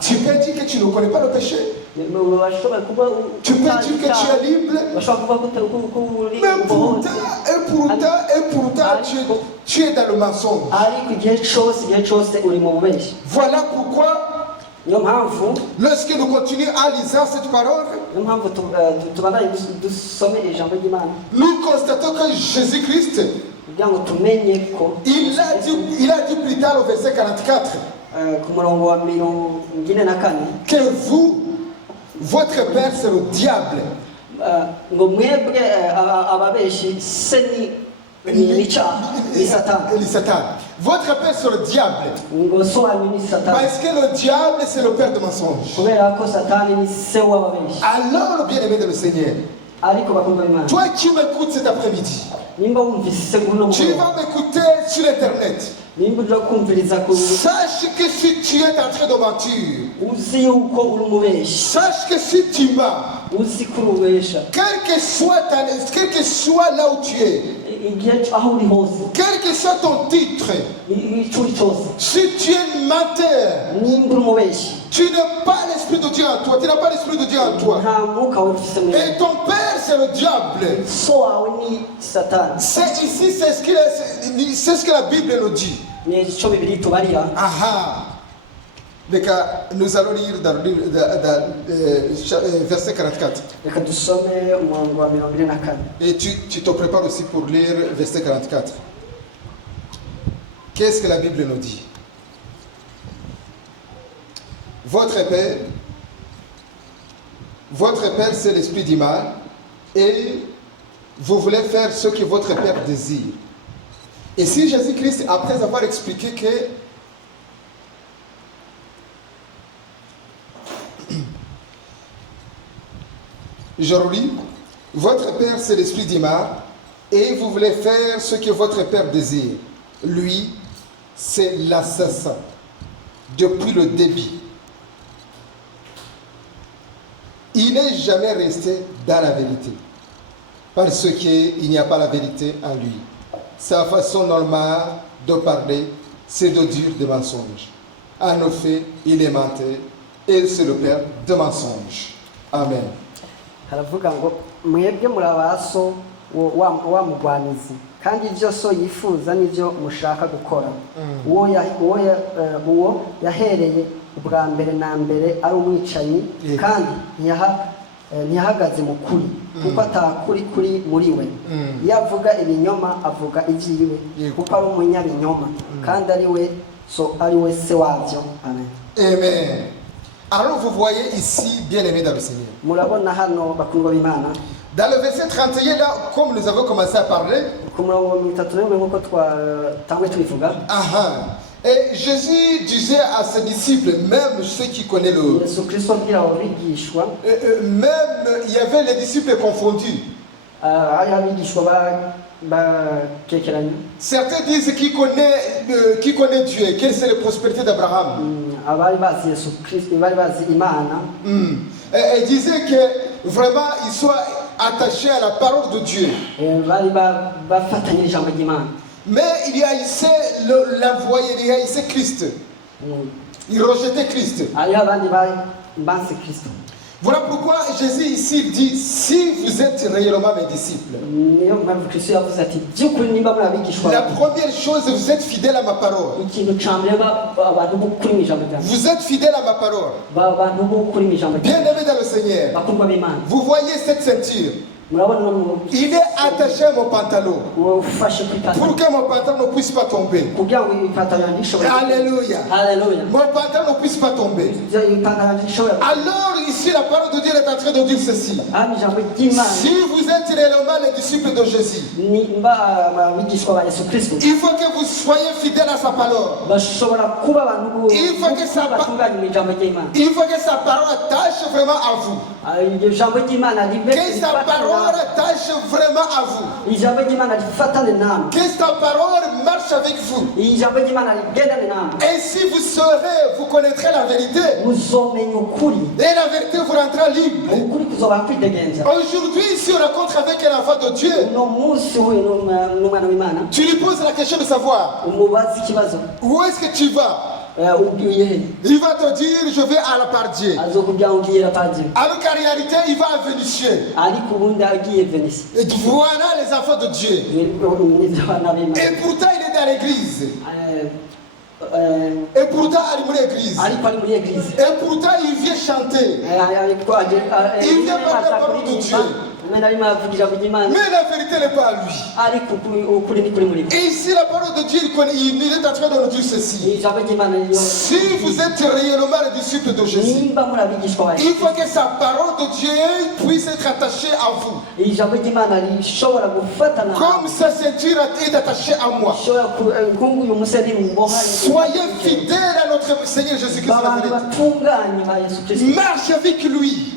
Tu peux dire que tu ne connais pas le péché. Tu peux dire que tu es libre. Mais pourtant, tu es dans le mensonge. Voilà pourquoi, lorsque nous continuons à lire cette parole, nous constatons que Jésus-Christ, il a dit plus tard au verset 44 que vous, votre père, c'est le diable. Satan. Votre père, c'est le diable. Parce que le diable, c'est le père de mensonges. Alors, bien-aimé de le Seigneur, toi qui m'écoutes cet après-midi, tu vas m'écouter sur Internet. Sache que si tu es en train de mentir, sache que si tu mens, quel que soit là où tu es, quel que soit ton titre, si tu es menteur, tu n'as pas l'esprit de Dieu en toi, tu n'as pas l'esprit de Dieu en toi. Et ton père, c'est le diable. C'est ici, c'est ce que la Bible nous dit. Nous allons lire dans le verset 44. Et tu te prépares aussi pour lire verset 44. Qu'est-ce que la Bible nous dit? Votre père, c'est l'esprit du mal, et vous voulez faire ce que votre père désire. Et si Jésus-Christ, après avoir expliqué que je relis, votre père c'est l'esprit du mal, et vous voulez faire ce que votre père désire. Lui, c'est l'assassin depuis le début. Il n'est jamais resté dans la vérité, parce qu'il n'y a pas la vérité en lui. Sa façon normale de parler, c'est de dire des mensonges. en effet, il est menteur et c'est le père de mensonges. Amen. haravuga ngo mwebwe muri abaso wa mugwanizi kandi ibyo so yifuza n'ibyo mushaka gukora uwo yahereye ubwa mbere na mbere ari umwicanyi kandi ntiyahagaze mu kuri kuko atakuri kuri muri we iyo avuga ibinyoma avuga ibyiwe kuko ari umunyabinyoma kandi ari we se wabyo. Amen. Amen. Alors vous voyez ici, bien aimé dans le Seigneur. Dans le verset 31, là, comme nous avons commencé à parler, et Jésus disait à ses disciples, même ceux qui connaissent même il y avait les disciples confondus. Certains disent qui connaît Dieu, quelle c'est la prospérité d'Abraham. Et disait que vraiment il soit attaché à la parole de Dieu. Mais il y a ici l'envoyé, il y a ici Christ. Il rejetait Christ. Voilà pourquoi Jésus ici dit, si vous êtes réellement mes disciples, la première chose, vous êtes fidèles à ma parole. Vous êtes fidèles à ma parole. Bien aimés dans le Seigneur, vous voyez cette ceinture. Il est attaché à mon pantalon pour que mon pantalon ne puisse pas tomber. Alléluia. Mon pantalon ne puisse pas tomber. Alors ici la parole de Dieu est en train de dire ceci. Si vous êtes réellement les disciples de Jésus, il faut que vous soyez fidèles à sa parole. Il faut que sa parole attache vraiment à vous. Que sa parole attache vraiment à vous. Que sa parole marche avec vous. Et si vous saurez, vous connaîtrez la vérité. Et la vérité vous rendra libre. Aujourd'hui, si on rencontre avec un enfant de Dieu, tu lui poses la question de savoir où est-ce que tu vas. Il va te dire je vais à la part Dieu. Alors qu'en réalité il va à Vénitieux. Et voilà les enfants de Dieu. Et pourtant il est dans l'église. Et pourtant il est dans l'église. Et pourtant il vient chanter. Il vient parler la parole de Dieu. Mais la vérité n'est pas à lui. Et ici la parole de Dieu, il est en train de nous dire ceci. Si vous êtes réellement les disciples de Jésus, il faut que sa parole de Dieu puisse être attachée à vous. Comme sa ceinture est attachée à moi. Soyez fidèles à notre Seigneur Jésus-Christ. Marche avec lui.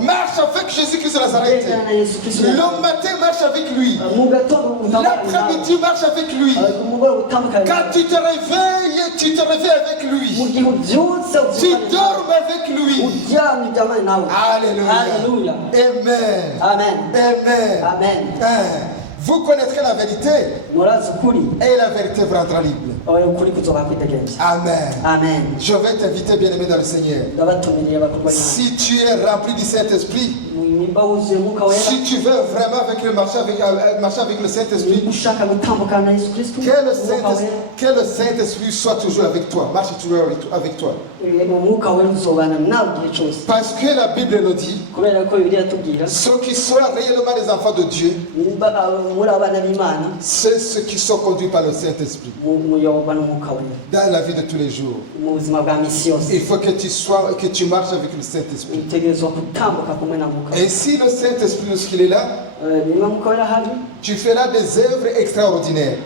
Marche avec Jésus-Christ de Nazareth. Le matin marche avec lui. L'après-midi marche avec lui. Quand tu te réveilles avec lui. Tu dors avec lui. Alléluia. Amen. Amen. Vous connaîtrez la vérité et la vérité vous rendra libre. Amen. Je vais t'inviter, bien-aimé dans le Seigneur. Si tu es rempli du Saint-Esprit, si tu veux vraiment marcher avec le Saint-Esprit, que le Saint-Esprit soit toujours avec toi, marche toujours avec toi. Parce que la Bible nous dit, ceux qui sont réellement les enfants de Dieu, c'est ceux qui sont conduits par le Saint-Esprit. Dans la vie de tous les jours, il faut que tu marches avec le Saint-Esprit. Et si le Saint-Esprit, lorsqu'il est là, tu feras des œuvres extraordinaires.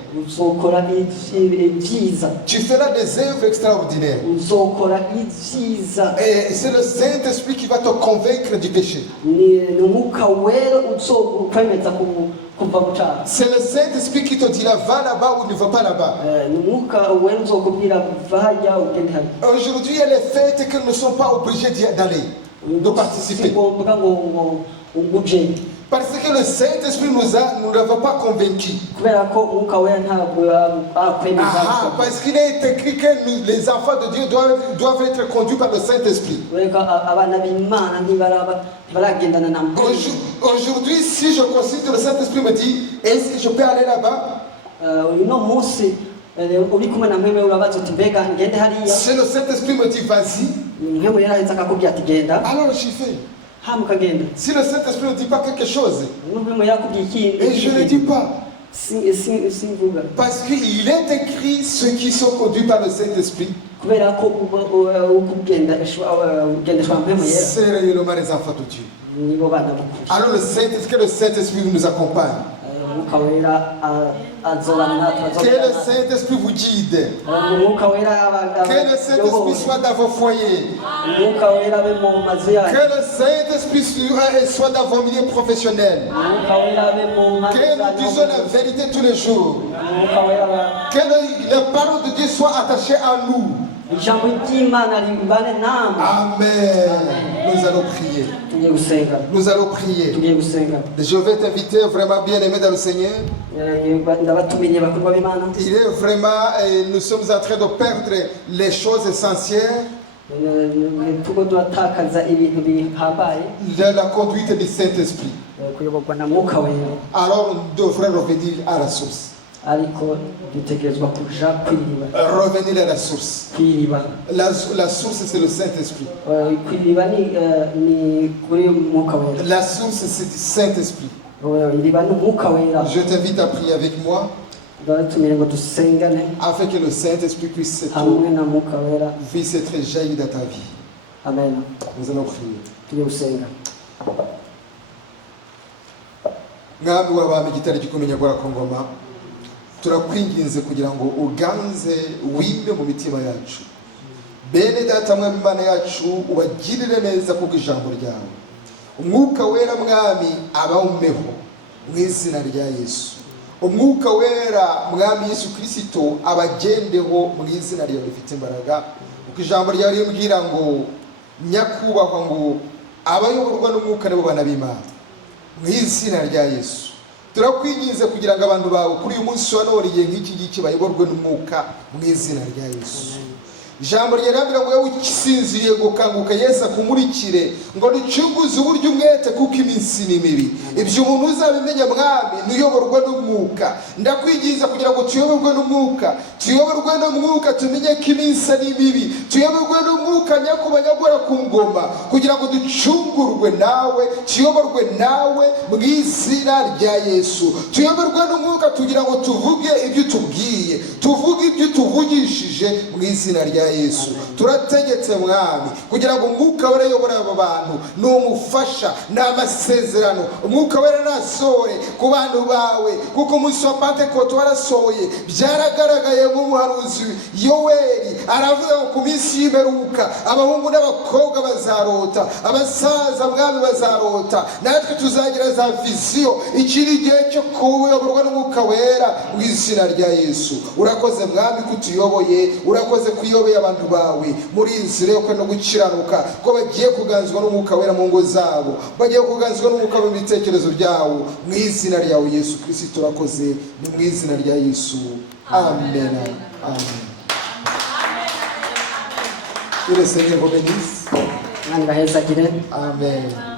Tu feras des œuvres extraordinaires. Et c'est le Saint-Esprit qui va te convaincre du péché. C'est le Saint-Esprit qui te dira va là-bas ou ne va pas là-bas. Aujourd'hui, il y a les fêtes que nous ne sommes pas obligés d'aller. de participer. Parce que le Saint-Esprit nous n'avons pas convaincus. Parce qu'il est écrit que les enfants de Dieu doivent être conduits par le Saint-Esprit. Aujourd'hui, si je consulte le Saint-Esprit me dit, est-ce que je peux aller là-bas? Si le Saint-Esprit me dit, vas-y, alors j'y vais. Si le Saint-Esprit ne dit pas quelque chose, et je ne dis pas, parce qu'il est écrit ceux qui sont conduits par le Saint-Esprit, c'est réellement les enfants de Dieu. Alors que le Saint-Esprit nous accompagne. Que le Saint-Esprit vous guide. Que le Saint-Esprit soit dans vos foyers. Que le Saint-Esprit soit dans vos milieux professionnels. Que nous disons la vérité tous les jours. Que la parole de Dieu soit attachée à nous. Amen. Nous allons prier. Nous allons prier. Je vais t'inviter vraiment bien aimé dans le Seigneur. Il est vraiment, nous sommes en train de perdre les choses essentielles de la conduite du Saint-Esprit. Alors nous devons revenir à la source. Revenir à la source. La source, c'est le Saint-Esprit. La source, c'est le Saint-Esprit. Je t'invite à prier avec moi afin que le Saint-Esprit puisse être jailli dans ta vie. Amen. Nous allons prier. Ngambi w'abami gitari gikomenya gwa Kongoma turakwinginze kugira ngo uganze wimbe mu mitima yacu. Bene data mwami Imana yacu ubagirire neza kubwo ijambo ryawe. Umwuka wera mwami abawumeho mu izina rya Yesu. Umwuka wera mwami Yesu Kristo abagendeho mu izina ryawe rifite imbaraga. Uko ijambo ryawe rimbwira ngo nyakubahwa ngo abayoborwa n'umwuka nibo bana b'Imana. Mu izina rya Yesu turakwinginze kugira ngo abantu bawe kuri uyu munsi wa none igihe nk'iki ngiki bayoborwe n'umwuka mu izina rya Yesu. Ijambo ryarambira ngo wowe usinziriye gukanguka Yesu akumurikire ngo ducunguze uburyo umwete kuko iminsi ni mibi. Ibyo umuntu uzabimenya mwami nuyoborwa n'umwuka. Ndakwinginze kugira ngo tuyoborwe n'umwuka tumenye ko iminsi ni mibi. Tuyoborwe n'umwuka nyakubanyagora ku ngoma kugira ngo ducungurwe nawe, tuyoborwe nawe mu izina rya Yesu. Tuyoborwe n'umwuka kugira ngo tuvuge ibyo tubwiye, tuvuge ibyo tuvugishije mu izina rya Yesu. Turategetse mwami kugira ngo umwuka wera yobora aba bantu n'umufasha n'amasezerano. Umwuka wera nasore ku bantu bawe kuko umunsi wa Pentekote warasohoye. Byaragaragaye nk'umuhanuzi Yoweli aravuga ngo ku minsi y'imperuka abahungu n'abakobwa bazarota, abasaza mwami bazarota, natwe tuzagira za viziyo. Ikiri gihe cyo kuyoborwa n'umwuka wera mu izina rya Yesu. Urakoze mwami kutuyoboye, urakoze kuyobora abantu bawe muri inzira yo no gukiranuka ko bagiye kuganzwa n'umwuka wera mu ngo zabo, bagiye kuganzwa n'umwuka mu bitekerezo byawo mu izina ryawe Yesu Kristo. Turakoze ni mu izina rya Yesu. Amen. Amen. Que le Seigneur vous bénisse. Amen.